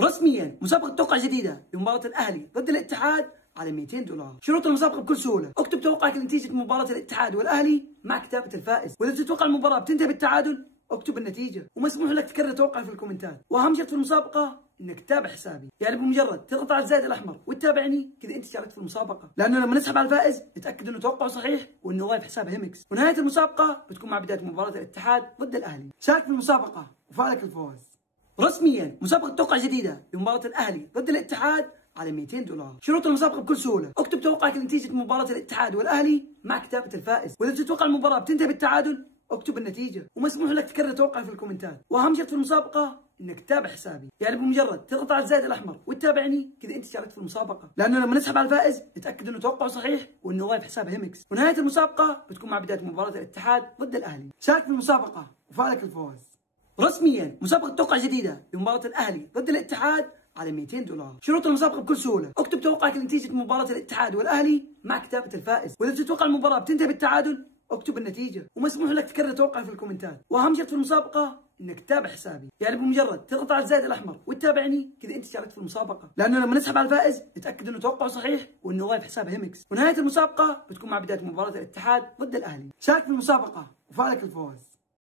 رسميا مسابقة توقع جديدة لمباراة الأهلي ضد الاتحاد على 200 دولار. شروط المسابقة بكل سهولة، اكتب توقعك لنتيجة مباراة الاتحاد والأهلي مع كتابة الفائز، وإذا تتوقع المباراة بتنتهي بالتعادل اكتب النتيجة، ومسموح لك تكرر توقعك في الكومنتات، وأهم شرط في المسابقة انك تتابع حسابي، يعني بمجرد تضغط على الزائد الأحمر وتتابعني كذا انت شاركت في المسابقة، لأنه لما نسحب على الفائز نتأكد انه توقعه صحيح وانه ضايف حساب هيمكس، ونهاية المسابقة بتكون مع بداية مباراة الاتحاد ضد الأهلي. شارك في المسابقة وفعلك الفوز. رسميا مسابقة توقع جديدة لمباراة الأهلي ضد الاتحاد على 200 دولار. شروط المسابقة بكل سهولة، اكتب توقعك لنتيجة مباراة الاتحاد والأهلي مع كتابة الفائز، وإذا تتوقع المباراة بتنتهي بالتعادل اكتب النتيجة، ومسموح لك تكرر توقعك في الكومنتات، وأهم شرط في المسابقة انك تتابع حسابي، يعني بمجرد تضغط على الزائد الأحمر وتتابعني كذا انت شاركت في المسابقة، لأنه لما نسحب على الفائز نتأكد انه توقعه صحيح وانه ضايف حساب هيمكس، ونهاية المسابقة بتكون مع بداية مباراة الاتحاد ضد الأهلي. شارك في المسابقة وفعلك الفوز. رسميا مسابقة توقع جديدة لمباراة الأهلي ضد الاتحاد على 200 دولار. شروط المسابقة بكل سهولة، اكتب توقعك لنتيجة مباراة الاتحاد والأهلي مع كتابة الفائز، وإذا تتوقع المباراة بتنتهي بالتعادل اكتب النتيجة، ومسموح لك تكرر توقعك في الكومنتات، وأهم شرط في المسابقة انك تتابع حسابي، يعني بمجرد تضغط على الزائد الأحمر وتتابعني كذا انت شاركت في المسابقة، لأنه لما نسحب على الفائز نتأكد انه توقعه صحيح وانه ضايف حساب هيمكس، ونهاية المسابقة بتكون مع بداية مباراة الاتحاد ضد الأهلي. شارك في المسابقة وفعلك الفوز.